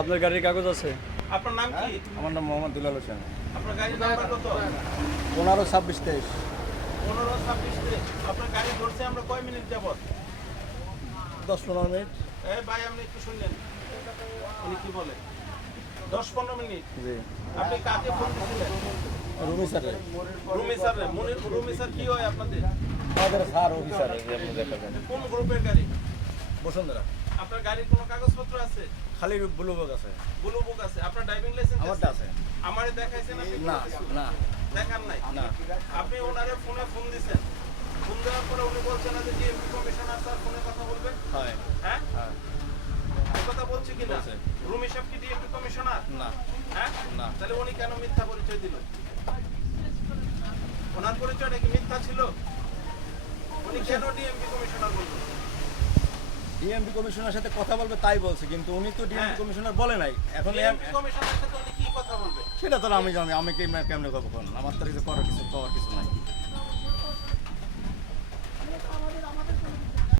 আপনার গাড়ির কাগজ আছে? আপনার নাম কি? আমার নাম মোহাম্মদ দুলাল হোসেন। আপনার গাড়ির নাম্বার কত? 15-26-23। 15-26 আপনার গাড়ি ধরছে আমরা কয় মিনিট যাবত? 10-15 মিনিট। ভাই আপনি একটু শুনলেন উনি কি বলে? 10-15 মিনিট। জি। আপনি কাকে ফোন দিয়েছিলেন? Rumi sir. Rumi sir. Rumi sir কি হয় আপনাদের? আমাদের স্যার অফিসার আপনি দেখাবেন। কোন গ্রুপের গাড়ি? বসুন্ধরা। আপনার গাড়ির কোনো কাগজপত্র আছে? খালি ব্লু বক আছে। ব্লু বুক আছে। আপনার ড্রাইভিং লাইসেন্স আমারটা আছে। আমারে দেখাইছেন আপনি? না না দেখান নাই? না। আপনি ওনারে ফোনে ফোন দিয়েছেন, ফোন দেওয়ার পরে উনি বলছেন যে ডিএমপি কমিশনার স্যার ফোনে কথা বলবেন। হয়। হ্যাঁ হ্যাঁ। এই কথা বলছি কিনা? বলছে। রুমি সাহেব কি ডিএমপি কমিশনার? না হ্যাঁ না। তাহলে উনি কেন মিথ্যা পরিচয় দিল? ওনার পরিচয়টা কি মিথ্যা ছিল? উনি কেন ডিএমপি কমিশনার বলল? ডিএমপি কমিশনার সাথে কথা বলবে তাই বলছে, কিন্তু উনি তো ডিএমপি হ্যাঁ। কমিশনার বলে নাই। এখন ডিএমপি কমিশনারের সাথে উনি কি কথা বলবে? সেটা তো আমি জানি, আমি কি কেমনে করবো? আমার তো কিছু করার কিছু নাই।